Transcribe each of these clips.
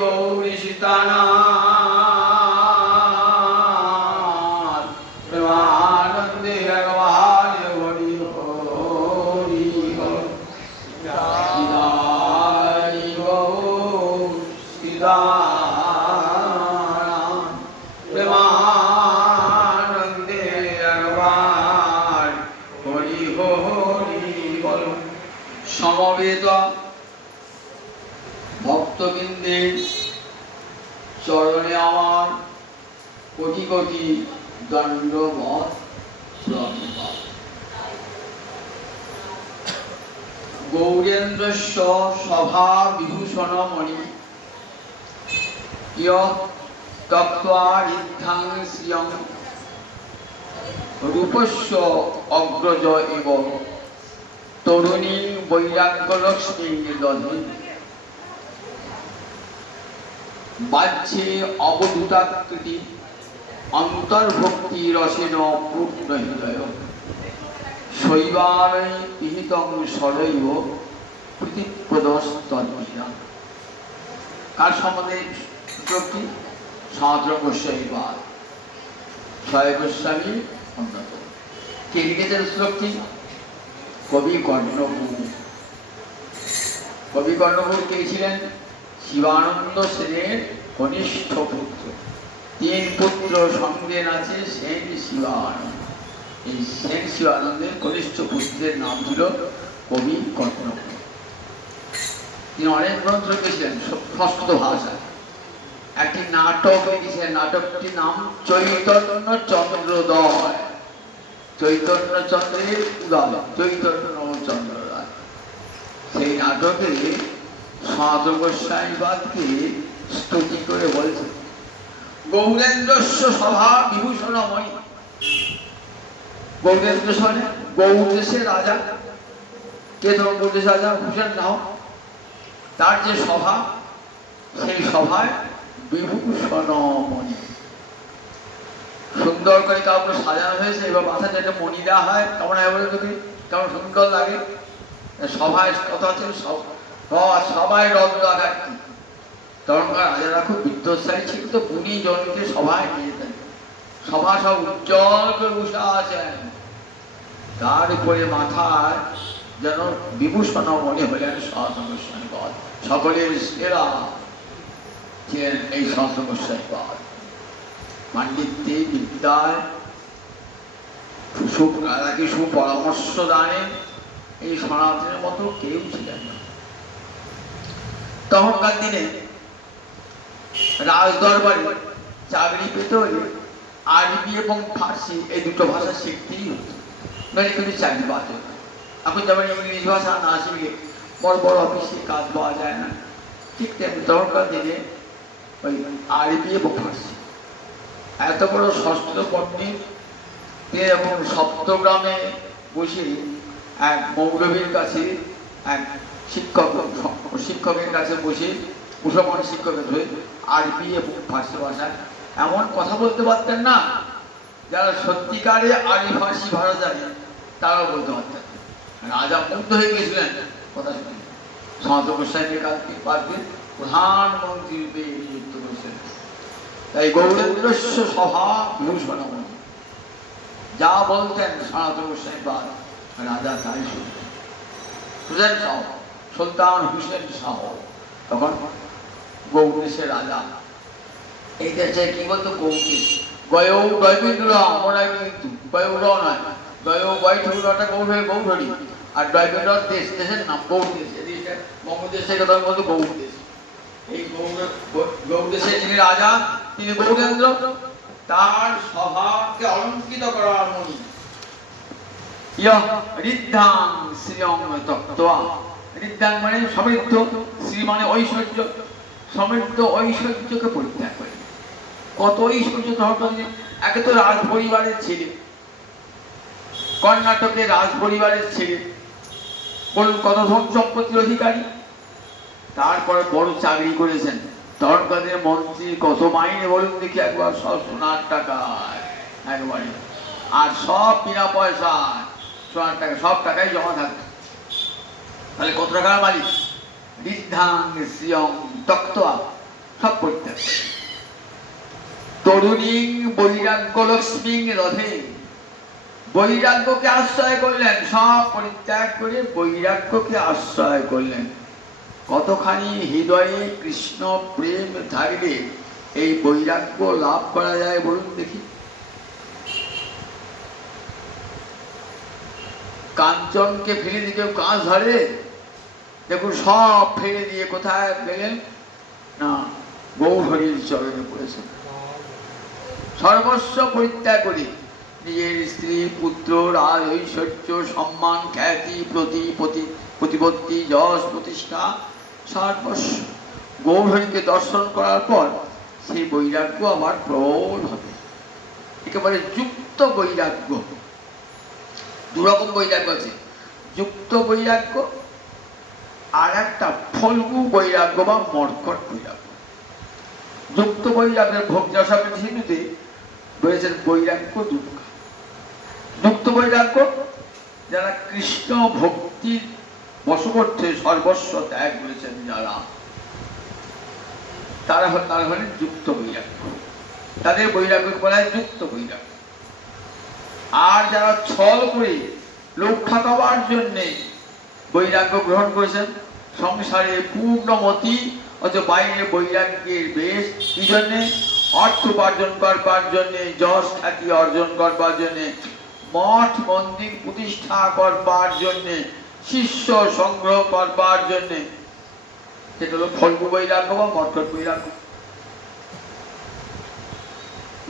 গৌরী সীতানাথ প্রেমানন্দে ভগবান হরি হরি হরি গৌর সীতানাথ প্রেমানন্দে ভগবান হরি হরি বল। সমবেত ভক্তবৃন্দের চরণে আমার কোটি কোটি দণ্ডবৎ প্রণাম। গৌরেন্দ্রস্য সভা বিভূষণমণি ত্যক্ত্বা ঋদ্ধাং শ্রিয়ং রূপস্য অগ্রজ এব তরুণী বৈরাগ্যলক্ষ্মী দধি বাহ্যে অবধূতাকৃতি অন্তর্ভক্তি রসেন পূর্ণ হৃদয় শৈবালয় পিহিতং সদৈব প্রীতিপ্রদস্তদ্বিরা। কার সম্বন্ধে শ্লোকটি? সনাতন গোস্বামী বাদ ছয় গোস্বামী অন্যতম। কে লিখেছেন শ্লোকটি? কবি কর্ণপুর। কবি কর্ণপুর কে ছিলেন? শিবানন্দ সেনের কনিষ্ঠ পুত্র। তিন পুত্র সঙ্গে আছে সেন শিবানন্দ। এই সেন শিবানন্দের কনিষ্ঠ পুত্রের নাম ছিল কবি কর্ণপুর। তিনি অনেক গ্রন্থ লিখেছিলেন সংস্কৃত ভাষায়। একটি নাটক লিখেছিলেন, নাটকটির নাম চৈতন্য চন্দ্রোদয়। চৈতন্য চন্দ্রের উদয়, চৈতন্য চন্দ্র রায়। সেই নাটকে সনাতন গোস্বামীবাদকে স্তুতি করে বলছে গৌরেন্দ্রস্য সভা বিভূষণমণি। গৌরেন্দ্র সনে গৌর দেশের রাজা। কে তখন গৌর দেশের রাজা? ভূষণ নাও। তার যে সভা, সেই সভায় বিভূষণমণি সুন্দর করে কাউকে সাজানো হয়েছে। এবার মাথায় একটা মণি দেওয়া হয়, কেমন হয় বলে তোকে? কেমন সুন্দর লাগে। সভায় কথা হচ্ছে সবাই রত্নাঘাটি। তখনকার রাজারা খুব বিধ্বস্থায়ী ছিল, তো গুণী জনকে সভায় নিয়ে যেতেন। সভা সব উজ্জ্বল করে বসে আছেন, তার উপরে মাথায় যেন বিভূষণমণি হলেন সনাতন গোস্বামীপাদ। সকলের সেরা ছিলেন এই সনাতন গোস্বামীপাদ। পাণ্ডিত্যে বিদ্যায় সুপরামর্শ দানে এই সনাতনের মতো কেউ ছিলেন না। তখনকার দিনে রাজদরবারে চাকরি পেতে হলে আরবি এবং ফার্সি এই দুটো ভাষা শিখতেই হতো, মানে কিন্তু চাকরি পাওয়া যেত না। এখন যেমন ইংরেজি ভাষা না শিখলে বড় বড় অফিসে কাজ পাওয়া যায় না, ঠিক তেমনি তখনকার দিনে ওই আরবি এবং ফার্সি। এত বড় ষষ্ঠ পণ্ডিত এবং সপ্তগ্রামে বসে এক মৌলবীর কাছে, এক শিক্ষকের কাছে বসে, মুসলমান শিক্ষকের হয়ে আরবি এবং ফার্সি ভাষায় এমন কথা বলতে পারতেন না, যারা সত্যিকারে আরবি ফার্সি ভাষা জানে তারাও বলতে পারতেন। রাজা মুগ্ধ হয়ে গেছিলেন কথা শুনে। সনাতন গোস্বামীর কাছে পারবেন প্রধানমন্ত্রী রূপে নিযুক্ত করেছেন। তাই গৌরেন্দ্রস্য সভা বিভূষণমণি যা বলতেন সনাতন গোস্বামীপাদ, রাজা তাই শুনতেন। হুসেন শাহ, সুলতান হুসেন শাহ তখন গৌর দেশের রাজা। এই দেশে কি বলতো? গৌরদেশ। গয়ৌ দৈবেন্দ্র আমরা কিন্তু গয়ৌর নয়, গয়ৌ গয় ঠাকুরটা গৌর হয়ে গৌরহরি, আর দৈবেন্দ্র দেশ, দেশের নাম গৌর দেশ। এদিকে বঙ্গদেশের কথা বলতো গৌর দেশ। এই গৌর দেশে যিনি রাজা তিনি গৌরেন্দ্র। তার সভাকে অলঙ্কৃত করার মণি ঋদ্ধাং শ্রিয়ং তক্ত্বা। ঋদ্ধাং মানে সমৃদ্ধ, শ্রী মানে ঐশ্বর্য, সমৃদ্ধ ঐশ্বর্যকে পরিত্যাগ করে। কত ঐশ্বর্য তখন! একে তো রাজ পরিবারের ছেলে, কর্ণাটকের রাজ পরিবারের ছেলে, বলুন কত ধন সম্পত্তির অধিকারী। তারপরে বড় চাকরি করেছেন। তখনকার মন্ত্রী কত মাইনে বলুন দেখি একবার? সব সোনার টাকায় একবারে, আর সব বিনা পয়সায় সোনার টাকা, সব টাকাই জমা থাকতো। তাহলে কত টাকার মালিক? ঋদ্ধাং শ্রিয়ং তক্ত্বা সব পরিত্যাগ করে। তরুণী বৈরাগ্য লক্ষ্মী রথে, বৈরাগ্যকে আশ্রয় করলেন, সব পরিত্যাগ করে বৈরাগ্যকে আশ্রয় করলেন। কতখানি হৃদয়ে কৃষ্ণ প্রেম থাকলে এই বৈরাগ্য লাভ করা যায় বলুন দেখি। কাঞ্চনকে ফেলে দিয়ে কেউ কাঁচ ধরে? দেখুন সব ফেলে দিয়ে কোথায় গেলেন না, গৌহরির চরণে পড়েছেন। সর্বস্ব পরিত্যাগ করে নিজের স্ত্রী, পুত্র, রাজ, ঐশ্বর্য, সম্মান, খ্যাতি, প্রতিপত্তি, যশ, প্রতিষ্ঠা সর্বস্ব গৌহরিকে দর্শন করার পর সেই বৈরাগ্য আবার প্রবল হবে। একেবারে যুক্ত বৈরাগ্য। দুরকম বৈরাগ্য আছে, যুক্ত বৈরাগ্য আর একটা ফল্গু বৈরাগ্য বা মর্কট বৈরাগ্য। যুক্ত বৈরাগ্যের ভোগযশাপের হিন্দুতে বলেছেন বৈরাগ্য দুঃখ। যুক্ত বৈরাগ্য যারা কৃষ্ণ ভক্তির বশবর্তী সর্বস্ব ত্যাগ করেছেন যারা, তারা হলেন যুক্ত বৈরাগ্য। তাদের বৈরাগ্য বলা হয় যুক্ত বৈরাগ্য। আর যারা ছল করে লোক ঠকাবার জন্যে বৈরাগ্য গ্রহণ করেছেন, সংসারে পূর্ণমতি অথচ বাইরে বৈরাগ্যের বেশ, কি জন্যে? অর্থ উপার্জন করবার জন্যে, যশ খ্যাতি অর্জন করবার জন্যে, মঠ মন্দির প্রতিষ্ঠা করবার জন্যে, শিষ্য সংগ্রহ করবার জন্যে। সেটা হলো ফল্গু বৈরাগ্য বা মর্কট বৈরাগ্য।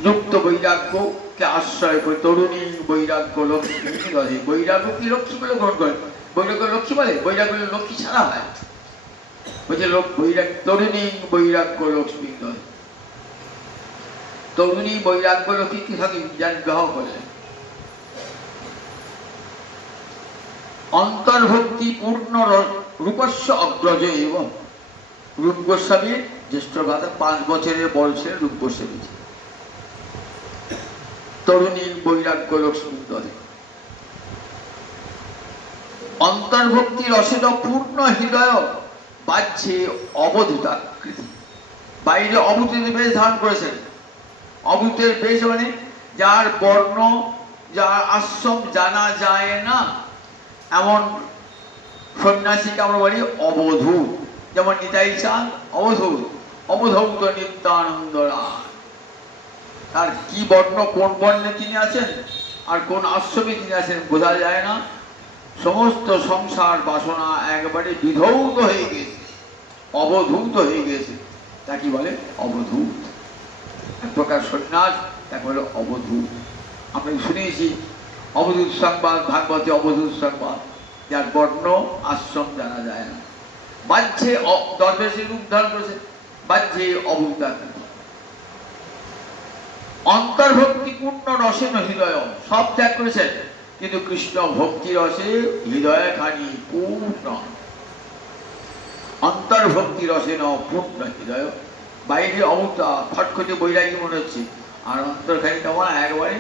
যুক্ত বৈরাগ্যকে আশ্রয় করে তরুণী বৈরাগ্য লক্ষ্মী রথে। বৈরাগ্য কি লক্ষ্মী বলে গ্রহণ করে? বৈরাগ্য লক্ষ্মী বলে? বৈরাগ্য লক্ষ্মী ছাড়া হয় বলছে তরুণী বৈরাগ্য লক্ষ্মী রথে। তরুণী বৈরাগ্য লক্ষ্মী কি থাকে যার বিবাহ করলেন। অন্তর্ভক্তি পূর্ণ রূপস্য অগ্রজ এবং রূপ গোস্বামীর জ্যেষ্ঠ ভ্রাতা, 5 বছরের বড় ছেলে রূপ গোস্বামী। তরুণী বৈরাগ্য লক্ষ্মী দলে অন্তর্ভক্তি রসিদ পূর্ণ হৃদয় বাহ্যে অবধূতাকৃতি। বাইরে অবধূতের বেশ ধারণ করেছেন। অবধূতের বেশ মানে যার বর্ণ, যার আশ্রম জানা যায় না এমন সন্ন্যাসীকে আমরা বলি অবধূত। যেমন নিতাই চাঁদ অবধূত, অবধূত নিত্যানন্দ রায়। তার কি বর্ণ, কোন বর্ণে তিনি আছেন আর কোন আশ্রমে তিনি আছেন বোঝা যায় না। সমস্ত সংসার বাসনা একবারে বিধৌত হয়ে গেছে, অবধূত হয়ে গেছে। তা কি বলে? অবধূত। এক প্রকার সন্ন্যাস, তাকে বলে অবধূত। আমরা শুনেছি অবধূত সংবাদ, ভাগবতে অবধূত সংবাদ, যার বর্ণ আশ্রম জানা যায় না। বাহ্যে দরবেশের রূপ ধারণ করেছে, বাহ্যে অবধূতাকৃতি। অন্তর্ভক্তি পূর্ণ রসে হৃদয়, সব ত্যাগ করেছেন কিন্তু কৃষ্ণ ভক্তি রসে হৃদয় খানি পূর্ণ। অন্তর্ভক্তি রসে পূর্ণ হৃদয়। বাইরে অবতা খটখটে বৈরাগ্য মনে হচ্ছে, আর অন্তর্খানি কেমন? একবারে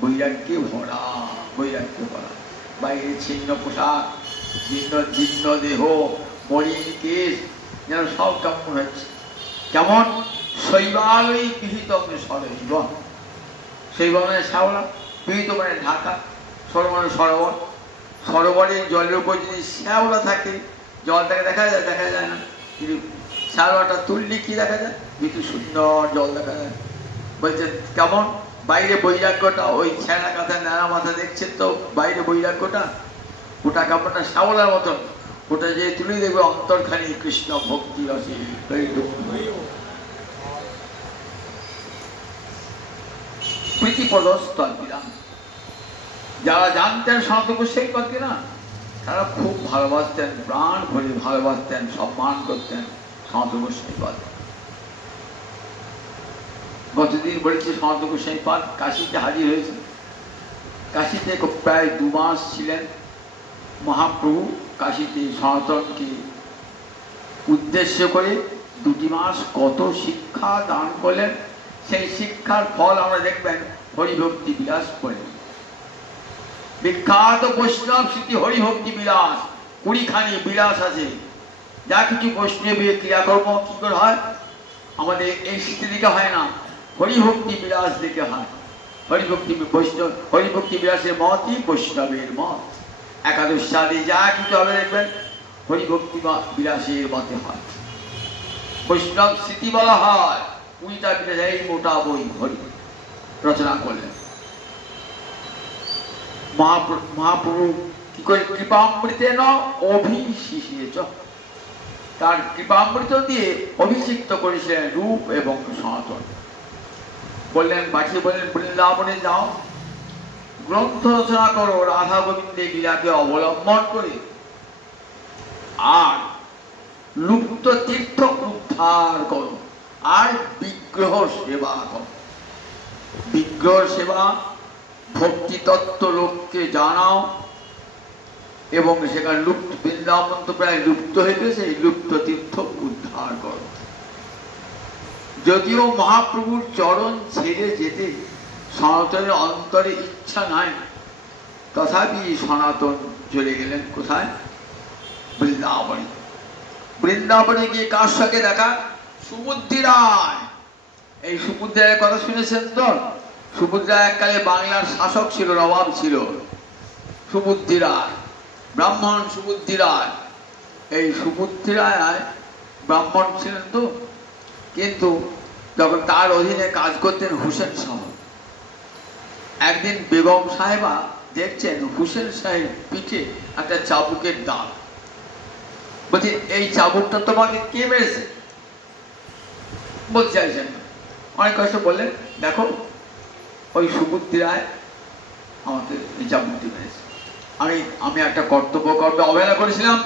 বৈরাগ্যে ভরা, বৈরাগ্য ভরা। বাইরে ছিন্ন পোশাক, জীর্ণ দেহ, মলিন কেশ, যেন সব কেমন হচ্ছে। কেমন? শৈবালই পিহিত সরৈব। শৈব মানে শ্যাওলা, পিহিত মানে ঢাকা, সর মানে সরোবর। সরোবরের জলের উপর যদি শ্যাওলা থাকে, জলটাকে দেখা যায়? দেখা যায় না। কিন্তু শ্যাওলাটা তুললে কি দেখা যায়? কিন্তু সুন্দর জল দেখা যায়। বলছে কেমন? বাইরে বৈরাগ্যটা, ওই ছেঁড়া কাঁথা ন্যাড়া মাথা দেখছেন তো বাইরে বৈরাগ্যটা, ওটা কেমন না শ্যাওলার মতন। ওটা যে তুলে দেখবে অন্তর্খানি কৃষ্ণ ভক্তি রসে। প্রীতিপদস্তল্পিরাম। যারা জানতেন সনাতন গোস্বামী পাদকে না, তারা খুব ভালোবাসতেন, প্রাণ ভরে ভালোবাসতেন, সম্মান করতেন সনাতন গোস্বামী পাদ। গতদিন বলেছি সনাতন গোস্বামী পাদ কাশীতে হাজির হয়েছে। কাশীতে প্রায় 2 মাস ছিলেন মহাপ্রভু। কাশীতে সনাতনকে উদ্দেশ্য করে 2 মাস কত শিক্ষা দান করলেন। সেই শিক্ষার ফল আমরা দেখবেন হরিভক্তি বিলাস করে। বিখ্যাত বৈষ্ণব স্মৃতি হরিভক্তি বিলাস, 20খানি বিলাস আছে। যা কিছু বৈষ্ণবীয় ক্রিয়াকর্ম কি করে হয়? আমাদের এই স্মৃতি দিকে হয় না, হরিভক্তি বিলাস দিকে হয়। হরিভক্তি বিলাসের মতই বৈষ্ণবের মত। একাদশ সালে যা কিছু হবে দেখবেন হরিভক্তি বিলাসের মতে হয়। বৈষ্ণব স্মৃতি বলা হয়। 20টা বিলাস এই মোটা বই হরি রচনা করলেন মহাপ্রভু। কি করে? কৃপামৃতে ন অভিষিষেচ, তার কৃপামৃত দিয়ে অভিষিক্ত করেছিলেন রূপ এবং সনাতন। বললেন, পাঠিয়ে বললেন, বৃন্দাবনে যাও, গ্রন্থ রচনা করো রাধা গোবিন্দের লীলাকে অবলম্বন করে, আর লুপ্ত তীর্থ উদ্ধার করো, আর বিগ্রহ সেবা করো। বিগ্রহ সেবা, ভক্তি তত্ত্ব লোককে জানাও, এবং সেখানে লুপ্ত, বৃন্দাবন তো প্রায় লুপ্ত হয়ে গেছে, এই লুপ্ত তীর্থ উদ্ধার করো। যদিও মহাপ্রভুর চরণ ছেড়ে যেতে সনাতনের অন্তরে ইচ্ছা নাই, তথাপি সনাতন চলে গেলেন কোথায়? বৃন্দাবনে। বৃন্দাবনে গিয়ে কার সঙ্গে দেখা? সুবুদ্ধি রায়। এই সুবুদ্ধি রায়ের কথা শুনেছেন তো? সুবুদ্ধি রায় এককালে বাংলার শাসক ছিল, নবাব ছিল সুবুদ্ধি রায়, ব্রাহ্মণ সুবুদ্ধি রায়। এই সুবুদ্ধি রায় ব্রাহ্মণ ছিলেন তো, কিন্তু যখন তার অধীনে কাজ করতেন হুসেন শাহ, একদিন বেগম সাহেবা দেখছেন হুসেন সাহেব পিঠে একটা চাবুকের দাগ। বলছি, এই চাবুকটা তোমাকে কে মেরেছে? বলতে চাইছেন না, অনেক কষ্ট বললেন, দেখো ওই সুবুদ্ধি রায় আমাকে এই চাবুকটি মেরেছে। আমি একটা কর্তব্য করবে অবহেলা করেছিলাম,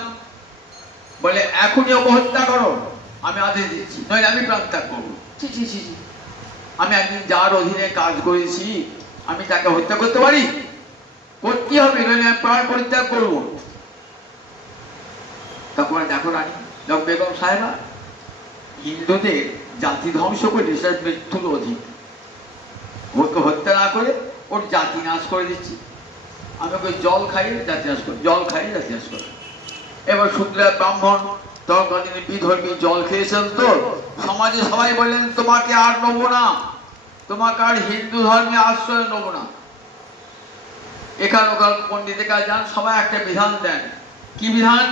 বলে এখনই অপহত্যা করো, আমি আদেশ দিচ্ছি, নইলে আমি প্রাণত্যাগ করবো। আমি একদিন যার অধীনে কাজ করেছি, আমি তাকে হত্যা করতে পারি? করতে হবে, নইলে আমি প্রাণ পরিত্যাগ করবো। তখন দেখো রানী বেগম সাহেবা, হিন্দুদের জাতি ধ্বংস করে সেটা মৃত্যুর অধিক, ওকে হত্যা না করে ওর জাতি নাশ করে দিচ্ছি। আমি ওকে জল খাইয়ে জাতি নাশ করি, জল খাইয়ে জাতি নাশ করি। এবার শুক্লা ব্রাহ্মণ, তখন তিনি বিধর্মী, জল খেয়েছেন তো, সমাজে সবাই বললেন তোমাকে আর নেবো না, তোমাকে আর হিন্দু ধর্মে আশ্রয় নেবো না। এখান ওখান পণ্ডিতের কাছে যান, সবাই একটা বিধান দেন। কি বিধান?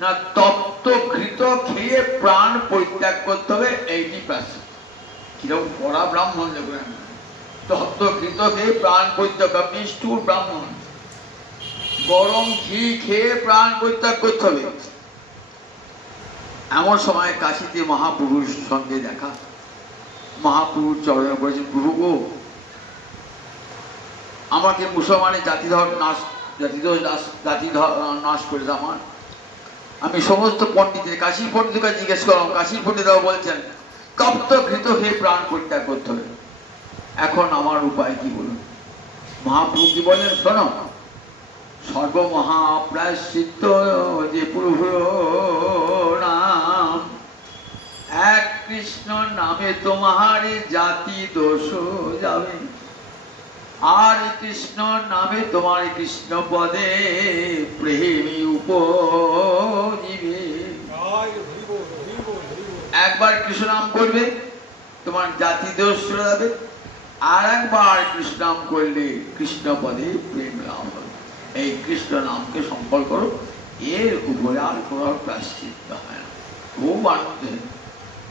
না, তপ্ত ঘৃত খেয়ে প্রাণ পরিত্যাগ করতে হবে, এইটি প্রাচীন। কিরকম পড়া ব্রাহ্মণ দেখবেন, তপ্ত ঘৃত খেয়ে প্রাণ পরিত্যাগ, নিষ্ঠুর ব্রাহ্মণ। গরম ঘি খেয়ে প্রাণ পরিত্যাগ করতে হবে। এমন সময় কাশীতে মহাপুরুষ সঙ্গে দেখা। মহাপুরুষ চরণে বলেছেন, প্রভু গো, আমাকে মুসলমানের জাতিধর নাশ করে দাও। আমি সমস্ত পণ্ডিতের, কাশী পণ্ডিতকে জিজ্ঞেস করলাম, কাশী পণ্ডিতরাও বলছেন তপ্ত ঘৃত খেয়ে প্রাণ পরিত্যাগ করতে হবে। এখন আমার উপায় কি বলুন? মহাপ্রভু কি বলেন? শোনো, সর্বমহাপ্রায়শ্চিত্ত যে প্রভু নাম, এক কৃষ্ণ নামে তোমার জাতি দোষ যাবে, আর কৃষ্ণ নামে তোমার কৃষ্ণ পদে প্রেমী উপজীবে। একবার কৃষ্ণ নাম করবে, তোমার জাতি দোষ চলে যাবে, আর একবার কৃষ্ণ নাম করলে কৃষ্ণ পদে প্রেম লাভ হবে। এই কৃষ্ণ নামকে সম্পর্ক করো, এর উপরে আর কোনো প্রায়শ্চিত্ত হয় না। খুব আনন্দ।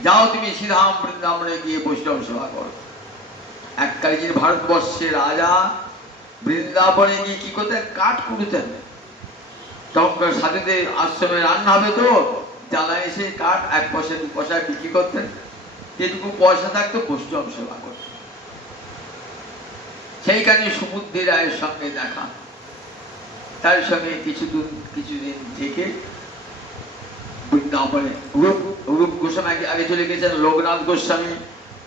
যাও তুমি শ্রীধাম বৃন্দাবনে গিয়ে বৈষ্ণব সেবা করো। এককালে যিনি ভারতবর্ষের রাজা, বৃন্দাবনে গিয়ে কি করতেন? কাঠ কুড়তেন। তখন সাধুদের আশ্রমে রান্না হবে তো, জ্বালায় এসে কাঠ 1 পয়সা 2 পয়সায় বিক্রি করতেন। যেটুকু পয়সা থাকতো বৈষ্ণব সেবা করতেন। সেইখানে সুবুদ্ধি রায়ের সঙ্গে দেখা। তার সঙ্গে কিছুদিন থেকে বৃন্দাবনে রূপ গোস্বামী আগে চলে গেছেন, লোকনাথ গোস্বামী,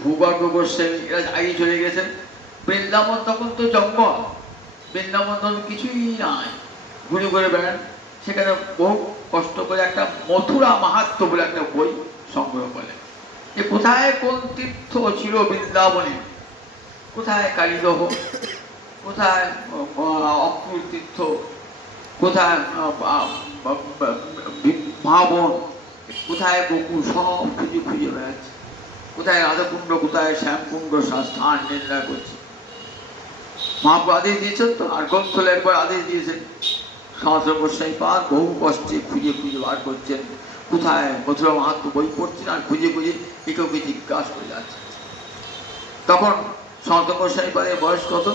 ভূগর্ভ গোস্বামী, এরা আগে চলে গেছেন। বৃন্দাবন তখন তো জঙ্গল, বৃন্দাবন তখন কিছুই নাই, ঘুরে ঘুরে বেড়ান। সেখানে বহু কষ্ট করে একটা মথুরা মাহাত্ম্য বলে একটা বই সংগ্রহ করলেন, যে কোথায় কোন তীর্থ ছিল বৃন্দাবনে, কোথায় কালীদহ, কোথায় অক্রুর তীর্থ, কোথায় মহাবন, কোথায় বকু, সব খুঁজে খুঁজে বেড়াচ্ছে। কোথায় রাধাকুণ্ড, কোথায় শ্যামকুণ্ড স্থান নির্ণয় করছে। মহাপ্রভু আদেশ দিয়েছেন তো, আর গ্রন্থলে একবার আদেশ দিয়েছেন। সনাতন গোস্বামী পাদ বহু কষ্টে খুঁজে খুঁজে বার করছেন কোথায় মথুরা মাহাত্ম বই পড়ছেন, আর খুঁজে খুঁজে একেও জিজ্ঞাসা করে যাচ্ছে। তখন সনাতন গোস্বামী পাদের বয়স কত?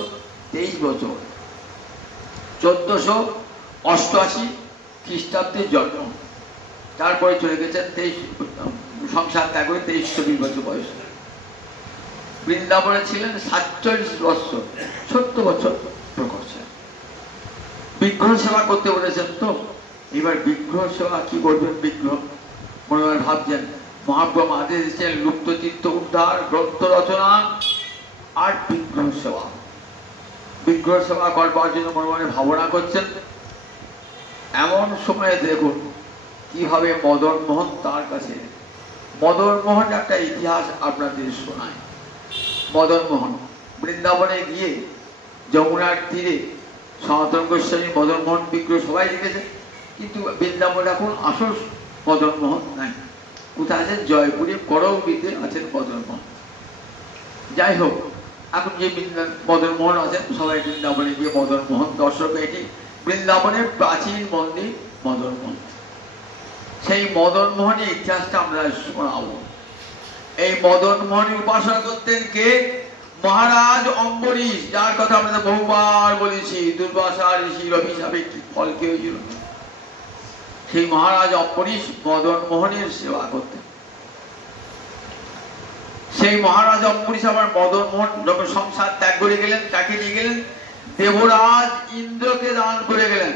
23 বছর। 1488 খ্রিস্টাব্দের জন্ম। তারপরে চলে গেছেন 23 সংসার ত্যাগ করে 23-24 বছর বয়স। বৃন্দাবনে ছিলেন 47 বছর, 70 বছর প্রকট। বিগ্রহ সেবা করতে বলেছেন তো, এবার বিগ্রহ সেবা কি করবেন? বিগ্রহ মনে মনে ভাবছেন। মহাপ্রভু আদেশ দিচ্ছেন লুপ্ত চিত্ত উদ্ধার, গ্রন্থ রচনা আর বিগ্রহ সেবা। বিগ্রহ সেবা করবার জন্য মনে মনে ভাবনা করছেন। এমন সময়ে দেখুন কিভাবে মদন মোহন তার কাছে, মদন মোহন একটা ইতিহাস আপনাদের শোনায়। মদন মোহন বৃন্দাবনে গিয়ে যমুনার তীরে সনাতন গোস্বামী মদন মোহন বিগ্রহ সবাই দেখেছে, কিন্তু বৃন্দাবনে এখন আসল মদন মোহন নাই। কোথায় আছেন? জয়পুরে করৌবিতে আছেন মদন মোহন। যাই হোক, এখন যে মদন মোহন আছেন সবাই বৃন্দাবনে গিয়ে মদন মোহন দর্শক। এটি বৃন্দাবনের প্রাচীন মন্দির মদন মোহন। সেই মদন মোহনের ইতিহাসটা আমরা শোনাবো। এই মদন মোহনের উপাসনা করতেন কে? মহারাজ অম্বরীশ, যার কথা আমরা বহুবার বলেছি। দুর্বাসা ঋষির অভিশাপে কি ফল কি হয়েছিল? সেই মহারাজ অম্বরীশ মদন মোহনের সেবা করতেন। সেই মহারাজ অম্বরীশ আবার মদন মোহন যখন সংসার ত্যাগ করে গেলেন, তাকে নিয়ে গেলেন দেবরাজ ইন্দ্রকে দান করে গেলেন।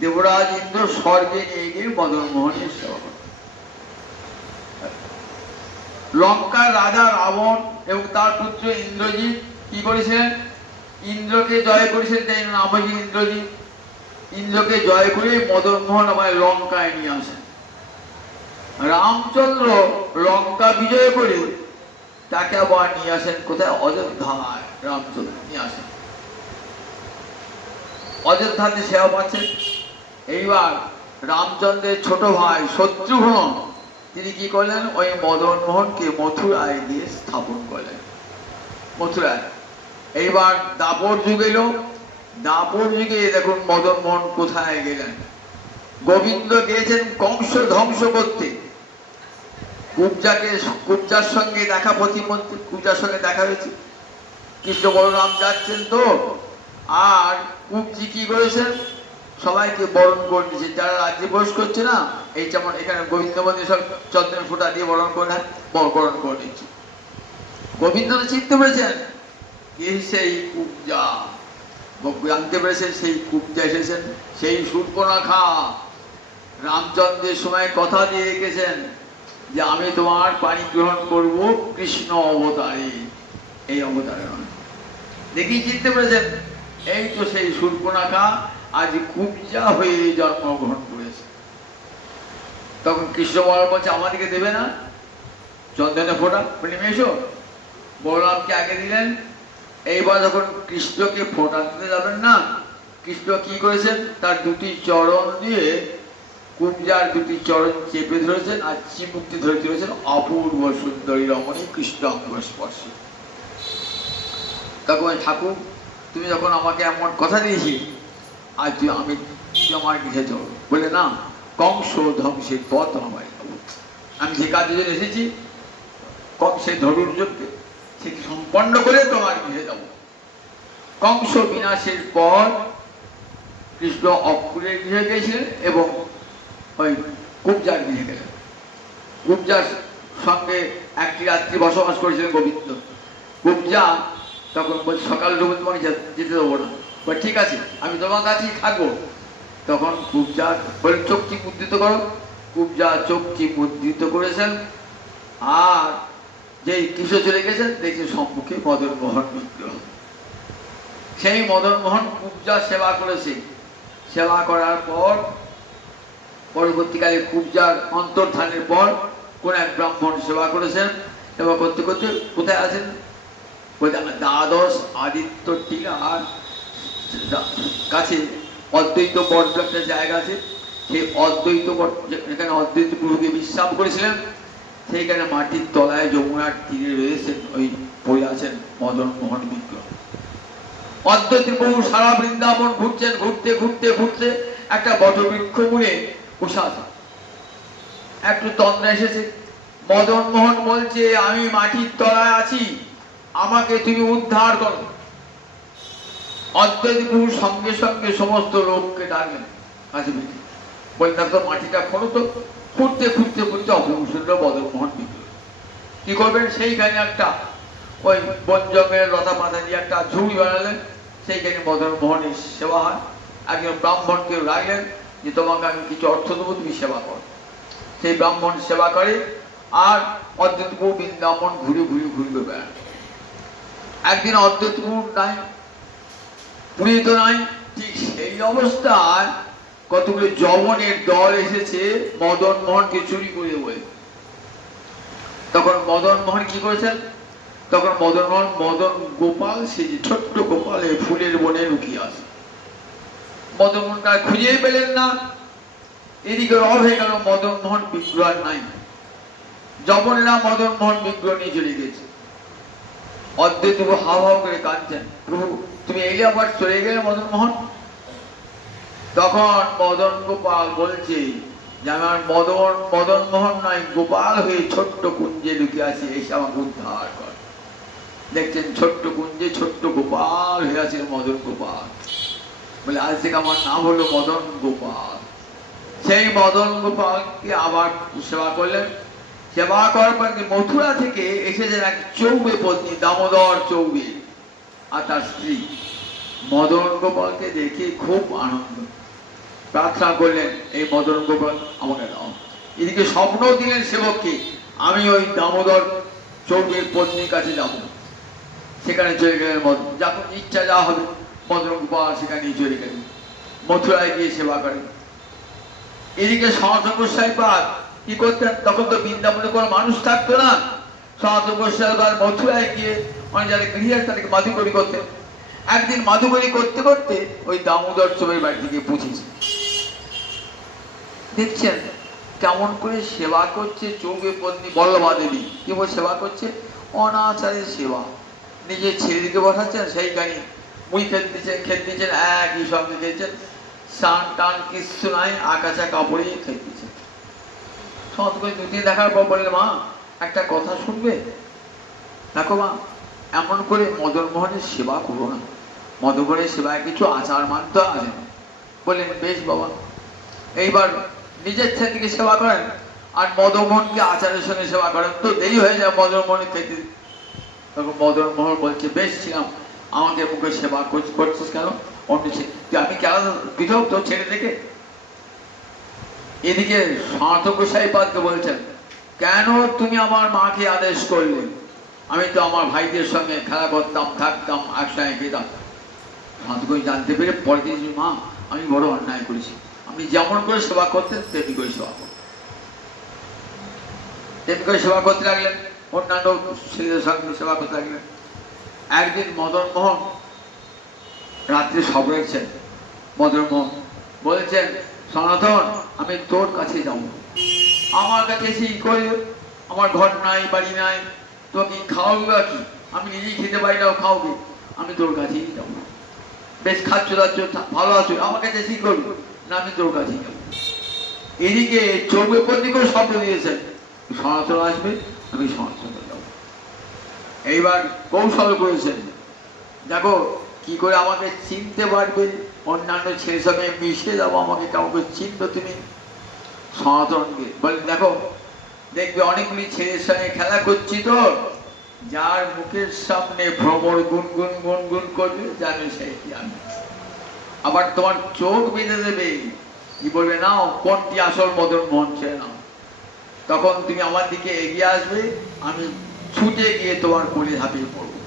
দেবরাজ ইন্দ্র স্বর্গে নিয়ে গিয়ে মদন মোহনের সেবা করতেন। লঙ্কার রাজা রাবণ এবং তার পুত্র ইন্দ্রজিৎ কি করেছিলেন? ইন্দ্রকে জয় করেছিলেন, তাই নাম হয়েছে ইন্দ্রজিৎ। ইন্দ্রকে জয় করে মদন মোহন আবার লঙ্কায় নিয়ে আসেন। রামচন্দ্র লঙ্কা বিজয় করে তাকে আবার নিয়ে আসেন কোথায়? অযোধ্যায়। রামচন্দ্র নিয়ে আসেন, অযোধ্যাতে সেবা পাচ্ছেন। এইবার রামচন্দ্রের ছোট ভাই শত্রুঘ্ন তিনি কি করলেন? ওই মদন মোহনকে মথুরায় দিয়ে স্থাপন করলেন, মথুরায়। এইবার দাপর যুগ এলো। দাপর যুগে দেখুন মদন মোহন কোথায় গেলেন? গোবিন্দ গিয়েছেন কংস ধ্বংস করতে। কুব্জার সঙ্গে দেখা, প্রতিমন্ত্রী কুব্জার সঙ্গে দেখা হয়েছে। কৃষ্ণ বলরাম যাচ্ছেন তো, আর কুব্জি কি করেছেন? সবাইকে বরণ করে নিয়েছে। যারা রাজ্যে প্রবেশ করছে না, এই যেমন এখানে গোবিন্দ মন্দির সব চন্দনের ফোঁটা দিয়ে বরণ করে বরণ করে নিচ্ছে। গোবিন্দ তো চিনতে পেরেছেন কি সেই কুব্জা, জানতে পেরেছেন সেই কুব্জা এসেছেন, সেই শূর্পণখা। রামচন্দ্রের সময় কথা দিয়ে রেখেছেন যে আমি তোমার পানি গ্রহণ করব কৃষ্ণ অবতারে, এই অবতারে নয়। দেখি চিনতে পেরেছেন, এই তো সেই শূর্পণখা আজ কুব্জা হয়ে জন্মগ্রহণ করেছে। তখন কৃষ্ণ বলরাম বলছে আমাদেরকে দেবে না চন্দনে ফোঁটা? প্রেমে এসো। বলরামকে আগে দিলেন। এইবার যখন কৃষ্ণকে ফোঁটা দিতে যাবেন না, কৃষ্ণ কি করেছেন? তার দুটি চরণ দিয়ে কুব্জার দুটি চরণ চেপে ধরেছেন আর চিমুকটি ধরে ধরেছেন অপূর্ব সুন্দরী রমণী কৃষ্ণ অঙ্গ স্পর্শী। তখন ঠাকুর তুমি যখন আমাকে এমন কথা দিয়েছি, আর তুই আমার গৃহে চল। বলে না, কংস ধ্বংসের পথ আমার, আমি যে কাজের জন্য এসেছি কংসের ধনুর্যকে সেটি সম্পন্ন করে তোমার গৃহে যাব। কংস বিনাশের পর কৃষ্ণ অপুরের গৃহে গিয়েছিলেন এবং ওই কুব্জার গৃহে গেলেন। কুব্জার সঙ্গে একটি রাত্রি বসবাস করেছিলেন গোবিন্দ। কুব্জা তখন বলছে সকাল রূপে তোমাকে যেতে দেবো না। ঠিক আছে, আমি তোমার কাছেই থাকবো। তখন কুব্জা বলে চোখটি মুদ্রিত করো। কুব্জা চোখটি মুদ্রিত করেছেন, আর যেই কৃষ্ণ চলে গেছেন দেখছে সম্মুখে মদন মোহন বিগ্রহ। সেই মদন মোহন কুব্জা সেবা করেছে। সেবা করার পর পরবর্তীকালে কুব্জার অন্তর্ধানের পর কোন এক ব্রাহ্মণ সেবা করেছেন। সেবা করতে করতে কোথায় আছেন? দ্বাদশ আদিত্য টিলার কাছে অদ্বৈত বট একটা জায়গা আছে। সেই অদ্বৈত বট, এখানে অদ্বৈত গুরুকে বিশ্রাম করেছিলেন, সেইখানে মাটির তলায় যমুনার তীরে রয়েছেন, ওই পড়ে আছেন মদন মোহন বিগ্রহ। অদ্বৈত প্রভু সারা বৃন্দাবন ঘুরছেন, ঘুরতে ঘুরতে ঘুরতে একটা বটবৃক্ষ মূলে বসে আছে। একটু তন্দ্রা এসেছে। মদন মোহন বলছে, আমি মাটির তলায় আছি, আমাকে তুমি উদ্ধার করো। অদ্বৈত প্রভু সঙ্গে সঙ্গে সমস্ত লোককে ডাকলেন কাছে পিঠে, বললেন তো মাটিটা খোলো তো। খুঁড়তে খুঁড়তে খুঁড়তে অপূর্ব সুন্দর মদন মোহন বিগ্রহ। কি করবেন, সেইখানে একটা ওই বন জঙ্গলের লতা পাতা দিয়ে একটা ঝুড়ি বানালেন, সেইখানে মদন মোহনের সেবা হয়। একজন ব্রাহ্মণকে রাখলেন যে তোমাকে আমি কিছু অর্থ দেবো, তুমি সেবা করো। সেই ব্রাহ্মণ সেবা করে, আর অদ্বৈত প্রভু বৃন্দাবন ঘুরে ঘুরে ঘুরবে বেড়ান। একদিন অদ্বৈত প্রভু নাই, পুরী তো নাই, ঠিক সেই অবস্থায় কতগুলো যবনের দল এসেছে মদন মোহনকে চুরি করে বলে। তখন মদন মোহন কি করেছেন, তখন মদন মোহন মদন গোপাল সেজে, ছোট্ট গোপালে ফুলের বনে লুকিয়ে আছে। মদন মোহন তার খুঁজেই পেলেন না। এদিকে রব হয়ে গেল, মদন মোহন বিগ্রহ নাই। যবনেরা মদন মোহন বিগ্রহ নিয়ে চলে গেছে। অদ্বৈত হাও হাও করে কাঁদছেন, প্রভু তুমি এলে আবার চলে গেলে মদন মোহন। তখন মদন গোপাল বলছে যে আমার মদন মোহন নয়, গোপাল হয়ে ছোট্ট কুঞ্জে লুকিয়ে আছে, এসে আমাকে উদ্ধার কর। দেখছেন ছোট্ট কুঞ্জে ছোট্ট গোপাল হয়ে আছে মদন গোপাল। বলে আজ থেকে আমার নাম হলো মদন গোপাল। সেই মদন গোপালকে আবার সেবা করলেন। সেবা করার পর মথুরা থেকে এসেছেন এক চৌবে পত্নী, দামোদর চৌবে, আর তার স্ত্রী। মদন গোপালকে দেখে খুব আনন্দ, প্রার্থনা করলেন এই মদন গোপাল আমাকে দাও। এদিকে স্বপ্ন দিলেন সেবককে, আমি ওই দামোদর চৌবের পত্নীর কাছে যাব। সেখানে চলে গেলেন মদন, যখন ইচ্ছা যা হবে মদন গোপাল সেখানে চলে গেলেন, মথুরায় গিয়ে সেবা করেন। এদিকে সনাতন গোস্বামী পাদ কি করতেন, তখন তো বৃন্দাবনে কোনো মানুষ থাকতো না। সনাতন গোস্বামী পাদ মথুরায় গিয়ে অনেক যারা গৃহে তাদেরকে মাধুকরী করতেন। একদিন মাধুকরী করতে করতে ওই দামোদর চৌবের বাড়ি থেকে পৌঁছেছে। দেখছেন কেমন করে সেবা করছে চৌবে পত্নী বল্লভা দেবী, কি বলে সেবা করছে, অনাচারের সেবা। নিজের ছেলেদিকে বসাচ্ছেন, সেইখানে মুই খেতে দিচ্ছেন, একই সঙ্গে খেয়েছেন, স্নান টান কিছু নাই, আকাশা কাপড়েই খেতেছেন। সৎ করে দুদিন দেখার পর বললেন, মা একটা কথা শুনবে? দেখো মা, এমন করে মদন মোহনের সেবা করো না, মদন মোহনের সেবায় কিছু আচার মানতে আছে। বললেন বেশ বাবা। এইবার নিজের ছেলেকে সেবা করেন আর মদন মোহনকে আচারের সঙ্গে সেবা করেন, তো দেরি হয়ে যায় মদন মোহনের খেতে। তখন মদন মোহন বলছে, বেশ ছিলাম, আমাকে মুখে সেবা করছিস কেন? অন্য আমি কেন পৃথক তো ছেড়ে থেকে। এদিকে সনাতন গোসাই পাদকে বলছেন, কেন তুমি আমার মাকে আদেশ করলে? আমি তো আমার ভাইদের সঙ্গে খেলা করতাম, থাকতাম, একসঙ্গে খেতাম। সনাতন জানতে পেরে পরে দিয়েছি, মা আমি বড় অন্যায় করেছি, আপনি যেমন করে সেবা করতেন তেমনি করে সেবা করতেন। তেমনি করে সেবা করতে লাগলেন, অন্যান্য ছেলেদের সঙ্গে সেবা করতে লাগলেন। একদিন মদন মোহন রাত্রে সব রয়েছেন, মদন মোহন বলছেন, সনাতন আমি তোর কাছে যাব, আমার কাছে এসে করে, আমার ঘর নাই বাড়ি নাই, তোকে খাওয়াবো বা কি, আমি নিজেই খেতে পারি না, খাওয়াবে, আমি তোর কাছেই যাবো। বেশ খাচ্ছ দাচ্ছ, ভালো আছো, আমার কাছে এসেই করবি না, আমি তোর কাছেই যাবো। এদিকে চৌবে পত্নী করে শব্দ দিয়েছেন, সনাতন আসবে, আমি সনাতন যাবো। এইবার কৌশল করেছেন, দেখো কি করে আমাকে চিনতে পারবে, অন্যান্য ছেলের সঙ্গে মিশে যাবো, আমাকে কাউকে চিনবে তুমি? সনাতনকে বলেন, দেখো দেখবে অনেকগুলি ছেলের সঙ্গে খেলা করছি তো, যার মুখের সামনে ভ্রমর গুনগুন গুনগুন করবে জানো সেই কি আমি। আবার তোমার চোখ বেঁধে দেবে, কি বলবে, নাও কোনটি আসল মদন মোহন ছেড়ে নাও। তখন তুমি আমার দিকে এগিয়ে আসবে, আমি ছুটে গিয়ে তোমার কোলে ঝাঁপিয়ে পড়বো।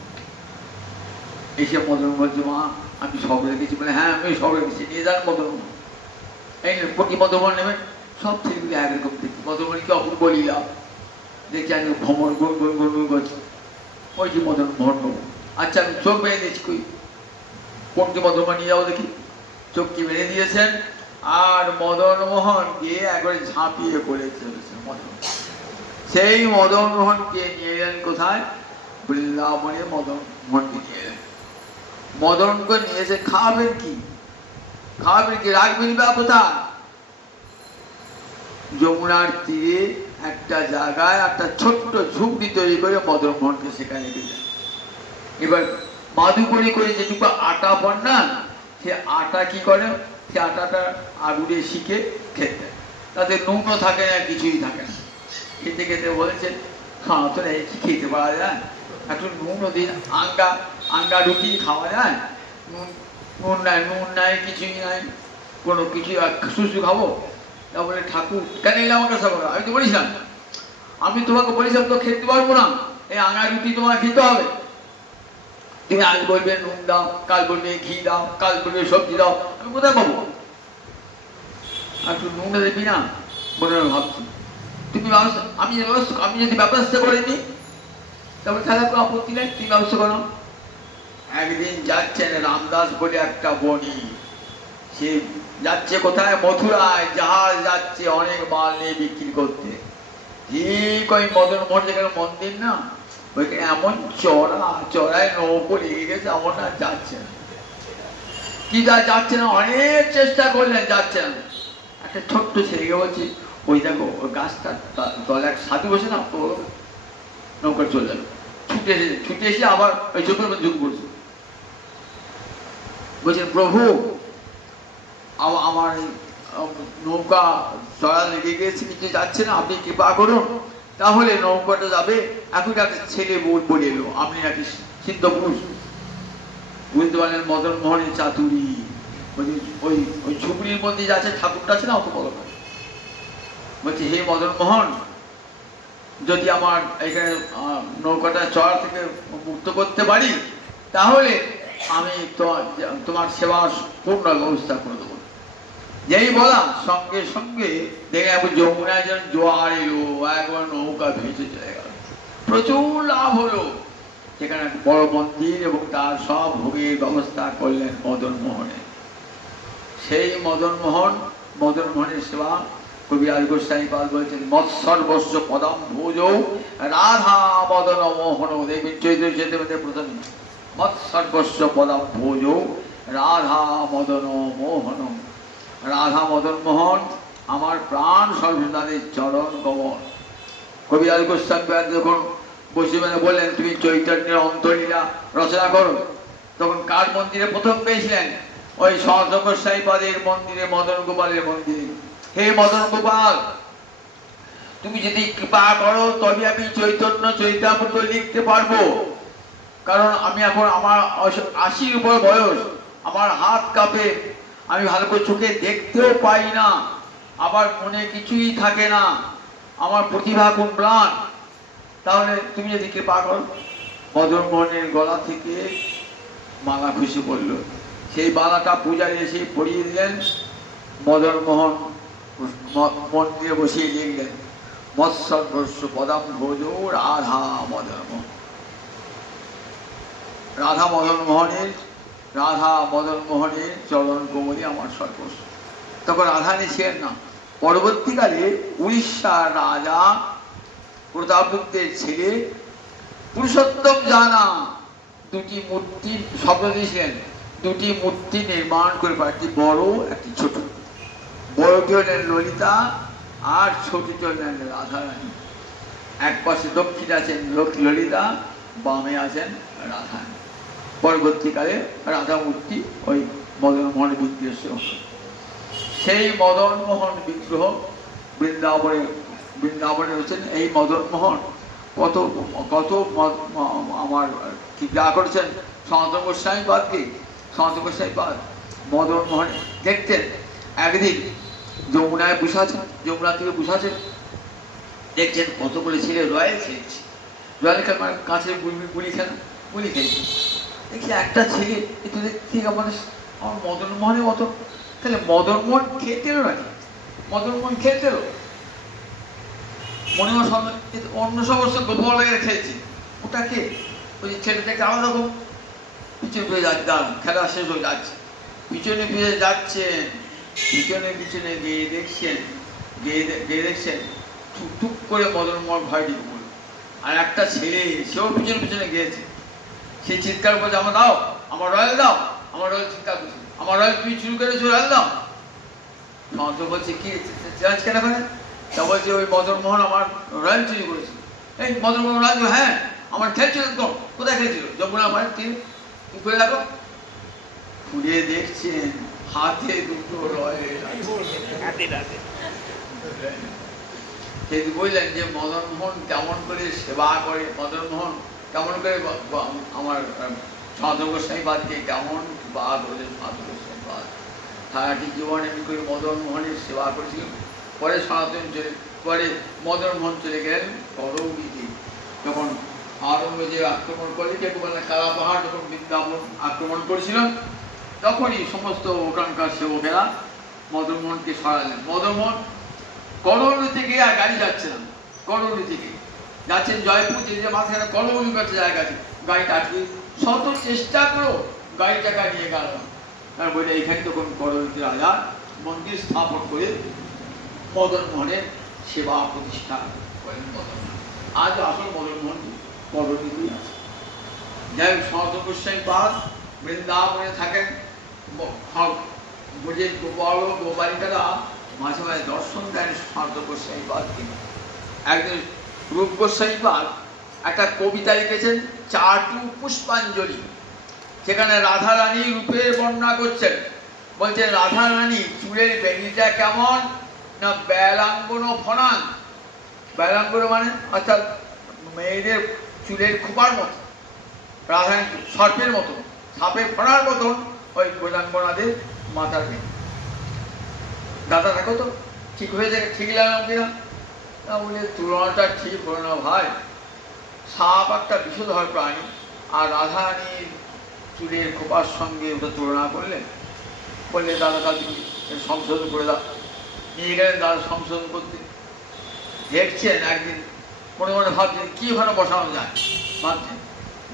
এসে মদন বলছে, মা আমি সব রেখেছি। বলে হ্যাঁ আমি সব রেখেছি, নিয়ে যান মদন মোহন। এই কি মদন মোহন নেবেন? সব ছেলেগুলি একরকম দেখি, মদন মোহনকে অপূর্ব লীলা দেখছি, আমি ভ্রমণ গুন গুন গুন গুন করছি। ওই যে মদন মোহন বাবু, আচ্ছা আমি চোখ বেঁধে দিচ্ছি, কই কোনটি মদন মোহন নিয়ে যাবো দেখি। চোখটি বেঁধে দিয়েছেন, আর মদন মোহন গিয়ে একবারে ঝাঁপিয়ে পড়েছে মদন। সেই মদন মোহনকে নিয়ে এলেন কোথায়? বৃন্দাবনে মদন মোহনকে নিয়ে এলেন। মদনকে নিয়ে এসে খাওয়াবেন কি? খাওয়াবেন কি? রাখবেন বা কোথায়? যমুনার তীরে একটা জায়গায় একটা ছোট্ট ঝুপড়ি তৈরি করে মদন মোহনকে সেখানে দিলেন। এবার মাদুকরি করে যেটুকু আটা বানান, সে আটা কি করে? সে আটাটা আগুনে শিখে খেতে, তাতে নুনও থাকে না, কিছুই থাকে না। খেতে খেতে বলেছেন, খাওয়া তো নেই, কি খেতে পারা যায়? একটু নুনও দিন, আঙ্গা রুটি খাওয়া যায়? নুন নাই, কিছুই নাই, কোনো কিছু শুশু খাবো? তা বলে, ঠাকুর কেন এলে আমার কাছে? আমি তো বলিস না, আমি তোমাকে বলিস তো খেতে পারবো না, এই আঙ্গা রুটি তোমার খেতে হবে। তুমি আজ বলবে নুন দাও, কাল বলবে ঘি দাও, কাল বলবে সবজি দাও, আমি কোথায় পাবো? আর একটু নুন দেবি না? বলে ভাবছি তুমি ব্যবস্থা, আমি যদি ব্যবস্থা করে নিই, তারপরে তাহলে কোনো আপত্তি নেই, তুমি ব্যবস্থা করো। একদিন যাচ্ছেন রামদাস বলে একটা বণিক, সে যাচ্ছে কোথায়? মথুরায়। জাহাজ যাচ্ছে অনেক মাল নিয়ে বিক্রি করতে। ঠিক ওই মদন মোহন যেখানে মন্দির না, ওইখানে এমন চড়ায় নৌকো লেগে গেছে, এমন না যাচ্ছে না। কি যাচ্ছে না, অনেক চেষ্টা করলেন, যাচ্ছে না। একটা ছোট্ট ছেলেকে বলছি, ওই দেখো ওই গাছটার তলে এক সাধু বসে না, তো নৌকা চলে যাবে। ছুটে এসে আবার ওই চোখের মধ্যে ঝুঁক পড়ছে। বলছেন, প্রভু আমার নৌকা চড়া লেগে গেছে, কিছু যাচ্ছে না, আপনি কৃপা করুন, তাহলে নৌকাটা যাবে। এখন একটা ছেলে বলে এলো, আপনি নাকি সিদ্ধ পুরুষ। বুঝতে পারলেন মদন মোহনের চাতুরি। ওই ওই ঝুপড়ির মধ্যে যাচ্ছে ঠাকুরটা আছে না, অত বড় না। বলছে, হে মদন মোহন, যদি আমার এখানে নৌকাটা চড়া থেকে মুক্ত করতে পারি, তাহলে আমি তোমার সেবার পূর্ণ ব্যবস্থা করে দেবো। যেই বলা সঙ্গে সঙ্গে দেখে একবার যমুনায় যেন জোয়ার এলো, একবার নৌকা ভেসে চলে গেল। প্রচুর লাভ হলো। সেখানে এক বড় মন্দির এবং তার সব ভোগের ব্যবস্থা করলেন মদন মোহনে। সেই মদন মোহনের সেবা কবিরাজ গোস্বামী পাল বলছেন, মৎসর্বস্ব পদম ভোজ রাধা মদন মোহন। দেখবেন চৈত্র চেতমধ্যে প্রথম, মৎসর্বস্ব পদম ভোজ রাধা মদন মোহন। রাধা মদন মোহন আমার প্রাণ সর্বদাদের চরণ কমল। কবিরাজ গোস্বামী যখন বসে বললেন, তুমি চৈতন্যের অন্তলীলা রচনা করো, তখন কার মন্দিরে প্রথম পেয়েছিলেন? ওই সনাতন গোস্বামী পাদের মন্দিরে, মদন গোপালের মন্দিরে। হে মদন গোপাল, তুমি যদি কৃপা করো তবে আমি চৈতন্য চৈতামৃত লিখতে পারবো। কারণ আমি এখন, আমার 80 উপর বয়স, আমার হাত কাঁপে, আমি ভালো করে চোখে দেখতেও পাই না, আবার মনে কিছুই থাকে না, আমার প্রতিভা কোন প্রাণ। তাহলে তুমি যদি কৃপা করো। মদন মোহনের গলা থেকে মালা খুশি পড়ল। সেই মালাটা পূজারি এসে পরিয়ে দিলেন। মদন মোহন মন্দিরে বসিয়ে লিখলেন, মৎসর্বস্ব পদাম ভোজ রাধা মদন মোহন। রাধা মদন মোহনের চরণ কমলে আমার সর্বস্ব। তখন রাধারানী ছিলেন না। পরবর্তীকালে উড়িষ্যার রাজা প্রতাপগুপ্তের ছেলে পুরুষোত্তম জানা দুটি মূর্তি শব্দ দিয়েছিলেন। দুটি মূর্তি নির্মাণ করে, একটি বড় একটি ছোট। বড়টি হলেন ললিতা আর ছোটটি হলেন রাধারানী। এক পাশে দক্ষিণে আছেন ললিতা, বামে আছেন রাধারানী। পরবর্তীকালে রাধা মূর্তি ওই মদন মোহনের বিগ্রহ। সেই মদন মোহন বিগ্রহ বৃন্দাবনে হচ্ছেন। এই মদন মোহন কত কত আমার কি যা করেছেন সনাতন গোস্বামী পাদকে। সনাতন গোস্বামী পাদ মদন মোহন দেখতেন। একদিন যমুনায় বসে আছেন, যমুনা থেকে বসে আছেন, দেখছেন কতগুলো ছেলে রয়্যাল খেলছে। রয়্যাল খেলা কাছে গুলি খেলছে। দেখছি একটা ছেলে একটু দেখছি আমার মদন মোহনের মতো। তাহলে মদন মোহন খেলতেল নাকি? মদন মোহন খেলতেল মনে হয় অন্য সমস্ত গোপাল খেলছে। ওটা কে? ওই ছেলেটাকে আলাদা রকম পিছনে ফিরে যাচ্ছে, দাঁড়ান খেলা শেষ হয়ে যাচ্ছে, পিছনে ফিরে যাচ্ছেন, পিছনে গিয়ে দেখছেন টুক করে মদন মোহন ভয় ঢুকে পড়ল। আর একটা ছেলে সেও পিছনে পিছনে গিয়েছে, সে চিৎকার করছে, আমার দাও, আমার রয়্যাল দাও, আমার রয়্যাল। চিৎকার করছে, আমার রয়্যাল তুই চুরি করেছো, রয়্যাল দাও। সন্ত বলছে কি চেঞ্জ কেন করে? তা বলছে ওই মদন মোহন আমার রয়্যাল চুরি করেছে। এই মদন মোহন রাজ, হ্যাঁ আমার খেলছিল তো, কোথায় খেলছিল? যমুনা পাড়ে, তুই করে রাখো। খুলে দেখছেন হাতে দুটো রয়্যাল। বললেন যে মদন মোহন কেমন করে সেবা করে, মদন মোহন কেমন করে আমার সনাতন গোস্বামীবাদকে কেমন বা বলে সনাতন গোস্বামীবাদ সারাটি জীবন এমনি করে মদন মোহনের সেবা করেছিল। পরে সনাতন পরে মদন মোহন চলে গেলেন করৌদিতে। যখন আওরঙ্গজেব আক্রমণ করে, কেউ বলে কালা পাহাড় যখন বৃন্দাবন আক্রমণ করেছিল, তখনই সমস্ত ওখানকার সেবকেরা মদন মোহনকে সরালেন। মদন মোহন করৌলি থেকে আর গাড়ি যাচ্ছে না, করৌলি থেকে যাচ্ছেন জয়পুর, যে মাঝখানে করৌলি কাছে জায়গা আছে, গাড়িটা আটকে শত চেষ্টা করো গাড়িটাকে নিয়ে গেল। তার বলে এখানে তখন করৌলিতে রাজা মন্দির স্থাপন করে মদন মোহনের সেবা প্রতিষ্ঠা করেন মদন মোহন। আজ আসল মদন মোহন করৌলিতেই আছে। যাই হোক, সনাতন গোস্বামীপাদ বৃন্দাবনে থাকেন। বড় গোবালিকারা মাঝে মাঝে দর্শন দেন সনাতন গোস্বামীপাদকে। একদিন রূপ গোস্বামীপাদ একটা কবিতা লিখেছেন, চাটু পুষ্পাঞ্জলি। সেখানে রাধা রানী রূপের বর্ণনা করছেন। বলছেন রাধা রানী চুলের বেনিটা কেমন না বেলাঙ্গন ফনান। বেলাঙ্গন মানে অর্থাৎ মেয়েদের চুলের খোপার মতো, রাধা রানী সর্পের মতো, সাপের ফোনার মতন ওই বেলাঙ্গনাদের মাথার বেনি। দাদা দেখো তো ঠিক হয়েছে, ঠিক লাগলাম কিনা? না বলে তুলনাটা ঠিক হলো না ভাই। সাপ একটা বিষধর প্রাণী, আর রাধারানীর চুলের খোপার সঙ্গে ওটা তুলনা করলেন। বললে দাদা কাল তুমি সংশোধন করে দাও। নিয়ে গেলেন দাদা সংশোধন করতে। দেখছেন একদিন মনে মনে ভাবছেন কি ওখানে বসানো যায়, ভাবছেন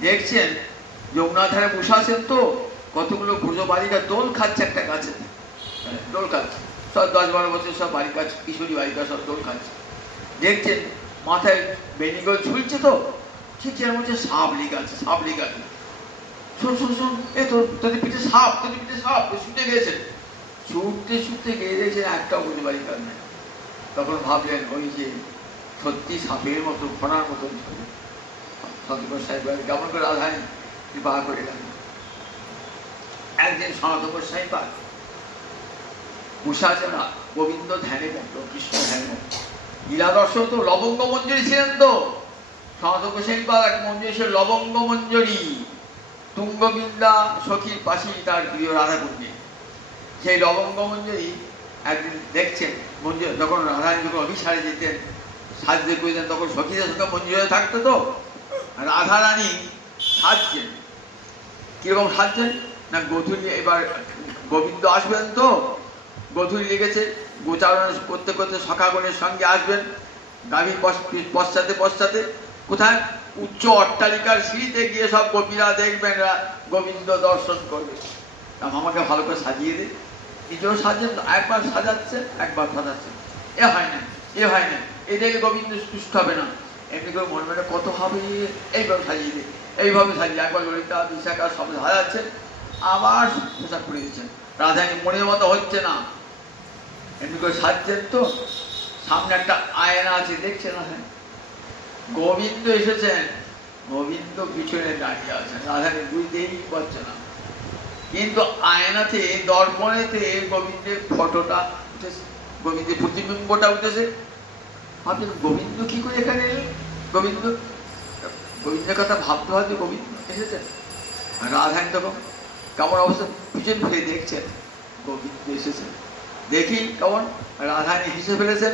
দেখছেন যমুনা ধারে বসে আছেন তো, কতগুলো ব্রজ বালিকা দোল খাচ্ছে একটা গাছে, দোল খাচ্ছে, সব 10-12 বছর সব বালিকা, কিশোরী বালিকা সব দোল খাচ্ছে। দেখছেন মাথায় বেনিগুলো ঝুলছে তো, ঠিক যেন হচ্ছে সাপ লেগে আছে, সাপ লেগে আছে। শোন শোন শোন, এ তোদের পিঠে সাপ, তোদের পিঠে সাপ, ছুটে গেছেন। ছুটতে ছুটতে গিয়ে দেখছেন একটাও ব্রজ বালিকা নেই। তখন ভাবলেন ওই যে সত্যি সাপের মতো ফোনার মতো সন্তোষ সাহেব কেমন করে রাধারানী বিবাহ করে গেলেন। একদিন সনাতন গোস্বামীপাদ বসে আছে না, গোবিন্দ ধ্যানে মতো, কৃষ্ণ ধ্যানে মতো। লীলাদর্শ তো লবঙ্গ মঞ্জুরি ছিলেন তো, সনাতন গোস্বামীপাদ এক মঞ্জুরি ছিল লবঙ্গ মঞ্জুরি। তুঙ্গবিন্দা সখীর পাশেই তার প্রিয় রাধাকুণ্ডে। সেই লবঙ্গ মঞ্জুরি একদিন দেখছেন, মঞ্জুরি যখন রাধারানী যখন অভিসারে যেতেন সাজতে করতেন, তখন সখীদের সঙ্গে মঞ্জুরি থাকতো তো। রাধারানী সাজছেন, কিরকম সাজছেন না গধূলি, এবার গোবিন্দ আসবেন তো, গধূলি লেগেছে, গোচারণ করতে করতে সখাগণের সঙ্গে আসবেন, গাভীর পশ্চাতে পশ্চাতে কোথায় উচ্চ অট্টালিকার সিঁড়িতে গিয়ে সব গোপীরা দেখবেন গোবিন্দ দর্শন করবে। আমাকে ভালো করে সাজিয়ে দে। নিজেও সাজেন, একবার সাজাচ্ছেন একবার সাজাচ্ছেন, এ হয় না এ হয় না, এই দেখে গোবিন্দ সুস্থ হবে না। এমনি করে মনে মনে কত হবে, এইভাবে সাজিয়ে দে, এইভাবে সাজিয়ে একবার ললিতা বিশাখা সব সাজাচ্ছেন, আবার পোশাক পরে দিচ্ছেন। রাধারানী মনের মতো হচ্ছে না, এমনি করে সাজছেন তো, সামনে একটা আয়না আছে, দেখছেন না, হ্যাঁ গোবিন্দ এসেছেন, গোবিন্দ পিছনে দাঁড়িয়ে আছেন, রাধারানী বুঝতেই পারছে না। কিন্তু আয়নাতে দর্পণেতে গোবিন্দের ফটোটা উঠেছে, গোবিন্দের প্রতিবিম্বটা উঠেছে। ভাবছেন গোবিন্দ কি করে এখানে এলেন? গোবিন্দ, গোবিন্দের কথা ভাবতে ভাবতে গোবিন্দ এসেছেন। রাধারানী তখন কেমন অবস্থা, পিছন ফিরে দেখছেন গোবিন্দ এসেছেন। দেখি কেমন রাধারানী হেসে ফেলেছেন,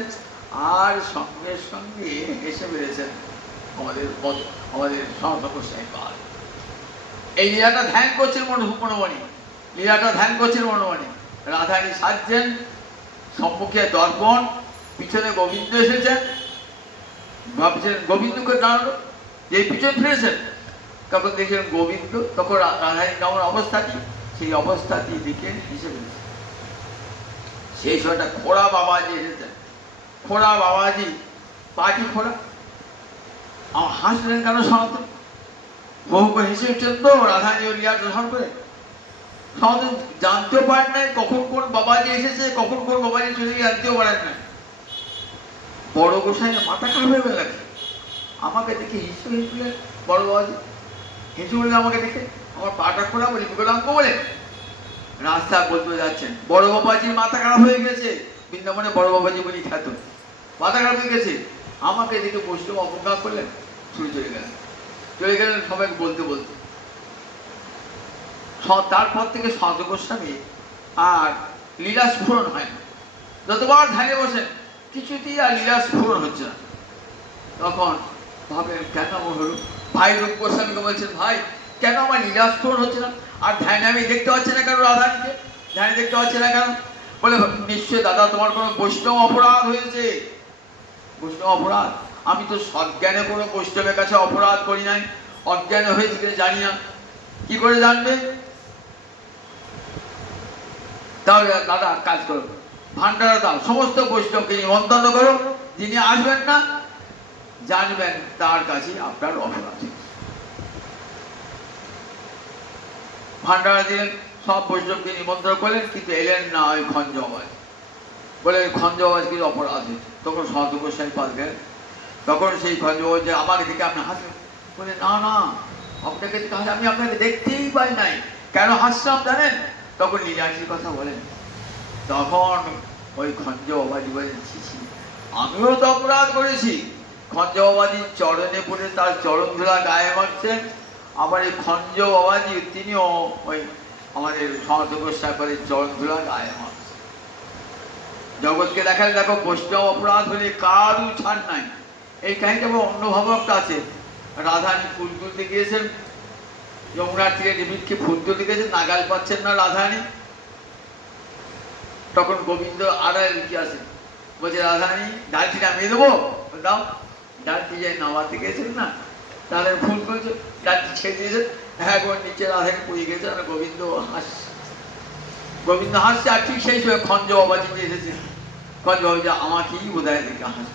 আর সঙ্গে সঙ্গে হেসে ফেলেছেন আমাদের সনাতন গোস্বামীপাদ। এই লীলাটা ধ্যান করছেন মনোমণি, লীলাটা ধ্যান করছেন মনোমণি। রাধারানী সাজছেন, সম্মুখে দর্পণ, পিছনে গোবিন্দ এসেছেন। ভাবছেন গোবিন্দকে দাঁড়ালো, যে পিছন ফিরেছেন তখন দেখছেন গোবিন্দ, তখন রাধারানী কেমন অবস্থাটি, সেই অবস্থাটি দেখে হেসে ফেলেছেন। সেই সময়টা খোড়া বাবাজি এসেছেন। খোড়া বাবাজি পাটি খোলা। আমার হাসলেন কেন সনাতন? বহু করে হেসে উঠছেন তো রাধারানী ও লীলা দর্শন করে। সনাতন জানতেও পারেন নাই কখন কোন বাবাজি এসেছে, কখন কোন বাবাজি চলে গিয়ে জানতেও পারেন না। বড় গোসাই মাথা খারাপ হয়ে গেল। আমাকে দেখে হেসে হেসে বড় বাবাজি হেসে বললে আমাকে দেখে আমার পাটা খোলা বলি বিকলাঙ্গ বলে রাস্তা বলতে যাচ্ছেন। বড় বাবাজির মাথা খারাপ হয়ে গেছে, বৃন্দাবনে বড় বাবাজি বলি খ্যাত, মাথা খারাপ হয়ে গেছে। আমাকে দেখে বৈষ্ণব অপজ্ঞা করলেন, ছুটে চলে গেলেন সবাইকে বলতে বলতে। তারপর থেকে সন্ত গোস্বামী আর লীলা স্ফুরণ হয় না। যতবার ধ্যানে বসেন কিছুতেই আর লীলা স্ফুরণ হচ্ছে না। তখন ভাবেন কেন এমন হলো? ভাই রূপ গোস্বামীকে বলছেন, ভাই কেন আমার লীলা স্ফুরণ হচ্ছে না? আর ধ্যানে আমি দেখতে পাচ্ছি না কেন রাধারানীকে? ধ্যানে দেখতে পাচ্ছি না কেন? বলে নিশ্চয় দাদা তোমার কোনো বৈষ্ণব অপরাধ হয়েছে। বৈষ্ণব অপরাধ? আমি তো সজ্ঞানে কোনো বৈষ্ণবের কাছে অপরাধ করি নাই, অজ্ঞানে হয়েছে কিনা জানি না। কি করে জানবে? তাহলে দাদা কাজ করো, ভান্ডারা দাও, সমস্ত বৈষ্ণবকে নিমন্ত্রণ করো, যিনি আসবেন না জানবেন তার কাছে আপনার অপরাধ। ভান্ডারা দিলেন, সব বৈষ্ণবকে নিমন্ত্রণ করলেন, কিন্তু এলেন না ওই খঞ্জ আওয়াজ। বলে খঞ্জ আওয়াজ কিন্তু অপরাধ হয়েছে। তখন সন্ত গোস্বামী পাল গেলেন। তখন সেই খঞ্জ আওয়াজ আমাকে দেখে আপনি হাসলেন। বলে না না, আপনাকে দেখে হাসি, আমি আপনাকে দেখতেই পাই নাই, কেন হাসলাম জানেন? তখন লীলাটির কথা বলেন। তখন ওই খঞ্জ বাবাজি বলেন, ছি আমিও তো অপরাধ করেছি। খঞ্জ বাবাজির চরণে পড়ে তার চরণ ধুলা গায়ে মারছেন। আবার এই খঞ্জ বাবাজি তিনিও ওই আমাদের সন্ত গোস্বামীর চরণ ধুলা গায়ে মারছেন। জগৎকে দেখালে দেখো বৈষ্ণব অপরাধ হলে কারু ছাড় নাই। এই কাহিনীটা আবার অন্য ভাবকটা আছে। রাধারানী ফুল তুলতে গিয়েছেন, যমুনার তীরে বৃক্ষে ফুল তুলতে গিয়েছেন, নাগাল পাচ্ছেন না রাধারানী। তখন গোবিন্দ আড়াই লুকিয়ে আসেন, বলছে রাধারানী ডালটি নামিয়ে দেবো, দাও। ডালটি যে নামাতে গেছেন না, তাহলে ভুল করেছে, ডালটি ছেড়ে দিয়েছেন, একবার নিচে রাধারানী পড়ে গেছে। আর গোবিন্দ হাসছে। আর ঠিক সেই সময় খঞ্জ বাবাজি এসেছে। খঞ্জ বাবাজি আমাকেই বোধ হয় দেখে হাসছে,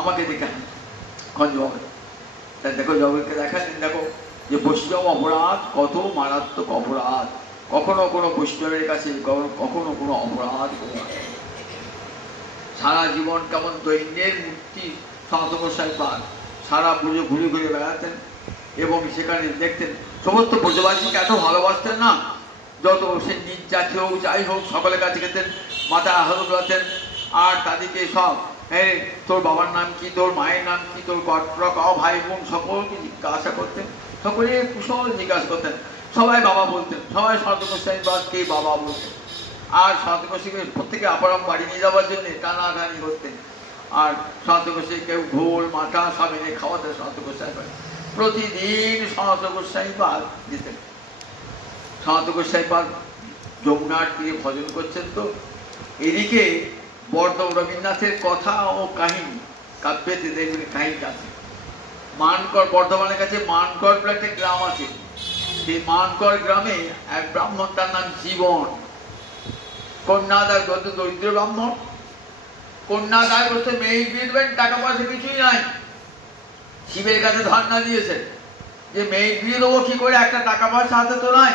আমাকে দেখে হাসছে খঞ্জ বাবাজি। তাই দেখো জগৎকে দেখালেন, দেখো যে বৈষ্ণব অপরাধ কত মারাত্মক অপরাধ। কখনো কোনো বৈষ্ণবের কাছে কখনো কোনো অপরাধ করে। সারা জীবন কেমন দৈন্যের মূর্তি সন্ত গোস্বামী পাল সারা পুজো ঘুরে ঘুরে বেড়াতেন এবং সেখানে দেখতেন সমস্ত ব্রজবাসীকে এত ভালোবাসতেন না, যত সে নিজ জাতি হোক যাই হোক সকলের কাছে গেতেন, মাথায় আহত করতেন। আর তাদেরকে সব তোর বাবার নাম কি, তোর মায়ের নাম কি, তোর কটরা কাও ভাই বোন সকলকে জিজ্ঞাসা করতেন, সকলে কুশল জিজ্ঞাসা করতেন। সবাই বাবা বলতেন, সবাই সন্ত গোস্বামী কে বাবা বলতেন। আর সন্ত গোস্বামীকে প্রত্যেকে আপারাম বাড়ি নিয়ে যাওয়ার জন্য টানাটানি করতেন। আর সন্ত গোস্বামী কেউ ঘোল মাথা সব এনে খাওয়াতেন সন্ত গোস্বামী পাল। প্রতিদিন সন্ত গোস্বামী পাল যেতেন। সন্ত গোস্বামী পাল যমুনার তীরে ভজন করছেন। তো এদিকে বর্ধমান রবীন্দ্রনাথের কথা ও কাহিনী কাব্যেতে দেখবেন কাহিনী আছে। মানকর, বর্ধমানের কাছে মানকর বলে একটা গ্রাম আছে। সেই মানকর গ্রামে এক ব্রাহ্মণ, তার নাম জীবন। কন্যাদায় করতে, দরিদ্র ব্রাহ্মণ, কন্যাদায় করতে মেয়ে বিয়ে দেবেন, টাকা পয়সা কিছুই নাই। শিবের কাছে ধর্ণা দিয়েছেন যে মেয়ে বিয়ে দেবো কি করে, একটা টাকা পয়সা হাতে তো নাই।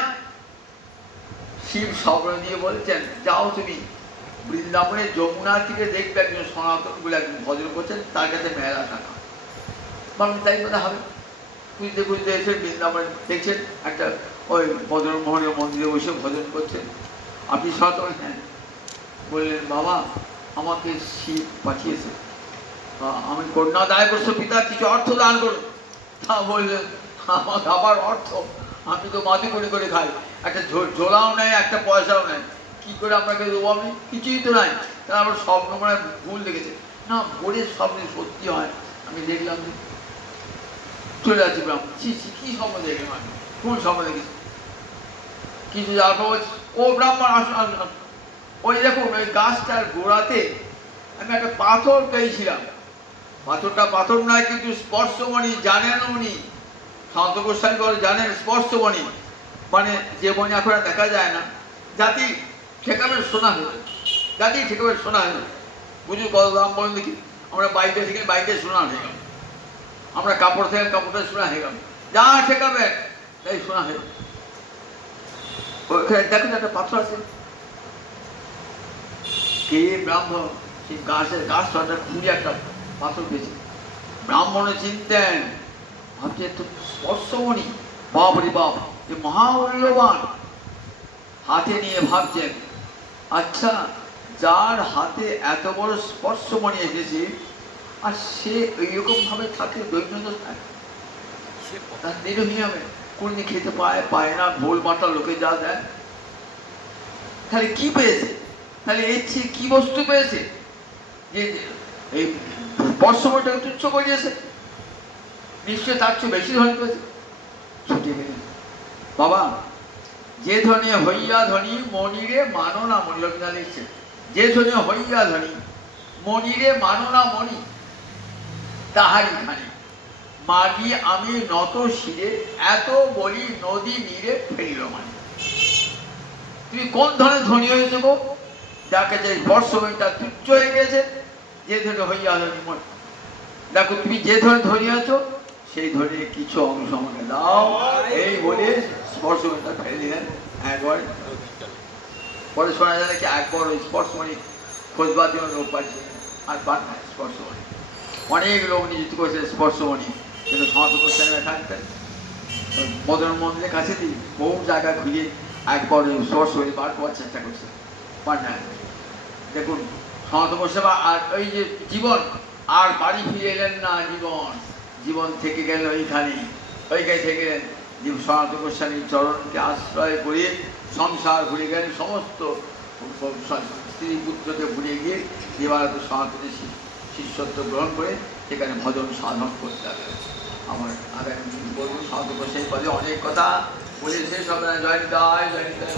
শিব স্বপ্ন দিয়ে বলছেন, যাও তুমি বৃন্দাবনের যমুনা থেকে দেখবে একজন সনাতন বলে একজন ভজন করছেন, তার কাছে মেলা টাকা। বলেন তাই কথা হবে। খুঁজতে খুঁজতে এসে বৃন্দাবন দেখছেন একটা ওই মদনমোহনের মন্দিরে বসে ভজন করছেন। আপনি সনাতন? হ্যাঁ। বললেন, বাবা আমাকে শিব পাঠিয়েছে, আমি কন্যা দায় করছো, পিতা কিছু অর্থ দান করুন। তা বললেন, আমাকে আবার অর্থ? আমি তো মাটি করে খাই, একটা ঝোলাও নেই, একটা পয়সাও নেই, কি করে আপনাকে দেবো? আমি কিছুই তো নাই। তারা আবার স্বপ্ন মানে ভুল দেখেছে না, ভোরের স্বপ্নে সত্যি হয়। আমি দেখলাম যে চলে যাচ্ছি ব্রাহ্মণ, কি স্বপ্ন দেখে মানে, কোন স্বপ্ন দেখেছি কিছু যাওয়ার পর ও ব্রাহ্মণ আসুন আসুন আসুন, ওই দেখুন ওই গাছটার গোড়াতে আমি একটা পাথর পেয়েছিলাম। পাথরটা পাথর নয়, কিন্তু স্পর্শমণি, জানেন উনি সন্ত গোস্বামী জানেন স্পর্শমণি মানে যে মণি এখন দেখা যায় না, জাতি ঠেকাবে শোনা হলো, জাতি ঠেকাবে শোনা হলো। বুঝুন কত দাম বলেন দেখি। আমরা বাড়িতে থেকে বাড়িতে শোনা হয়ে গেল, আমরা কাপড় থেকে কাপড়টা শোনা হয়ে গেল, যা ঠেকাবেন তাই শোনা হয়ে গেল। ওখানে দেখুন একটা পাথর আছে, কে ব্রাহ্মণ সেই গাছ খুবই একটা পাথর পেয়েছে, ব্রাহ্মণে চিনতেন, ভাবছে তো স্পর্শমণি, বাপ রে বাপ, যে মহামূল্যবান, হাতে নিয়ে ভাবছেন আচ্ছা যার হাতে এত বড় স্পর্শমণি এসেছে আর সে এইরকম ভাবে থাকে দৈনন্দিন, সে তার নিরোহী হবে, কোনদিন খেতে পায় না, ভোল মাতা লোকে যা দেয়, তাহলে কি পেয়েছে, তাহলে এর চেয়ে কি বস্তু পেয়েছে যে এই স্পর্শমণিটাকে তুচ্ছ করিয়েছে, নিশ্চয় তার চেয়ে বেশি ধনী পেয়েছে। ছুটে গেলেন, বাবা যে ধনী হইয়া ধনী মনিরে মানো না মনি, লক্ষ্মীনা লিখছে, যে ধনী হইয়া ধনী মনিরে মানো না মনি, তাহারি খানি মাগি আমি নত শিরে, এত বলি নদী নীরে ফেলিল মানে। তুমি কোন ধরনের ধনী হয়েছে গো, যাকে যে স্পর্শমণি তার তুচ্ছ হয়ে গেছে, যে ধরনের হইয়া ধনী মনি। দেখো তুমি যে ধরনের ধনী আছো সেই ধরে কিছু অংশ আমাকে দাও, এই বলে স্পর্শমণিটা ফেলে দিলেন একবার। পরে শোনা যায় নাকি একবার ওই স্পর্শমণি খোঁজবার জন্য লোক পাঠিয়েছিলেন, আর পান না স্পর্শমণি, অনেক লোক নিযুক্ত করেছিলেন স্পর্শমণি, কিন্তু সনাতন গোস্বামীরা থাকতেন মদন মন্দিরের কাছে দিয়ে বহু জায়গা ঘুরিয়ে একবার ওই স্পর্শমণি বার করার চেষ্টা করছে, পান না। দেখুন সনাতন গোস্বামী আর ওই যে জীবন, আর বাড়ি ফিরে এলেন না, জীবন থেকে গেলেন ওইখানে থেকে গেলেন। সনাতন গোস্বামীর চরণকে আশ্রয় করে সংসার ঘুরে গেলেন, সমস্ত স্ত্রী পুত্রকে ভুলে গিয়ে দেবারত সনাতনের শিষ্যত্ব গ্রহণ করে সেখানে ভজন সাধন করতে হবে। আমার আগামী বলবো সনাতন গোস্বামী পদে অনেক কথা বলে শেষ হবে না। জয় নিতাই, জয় নিতাই।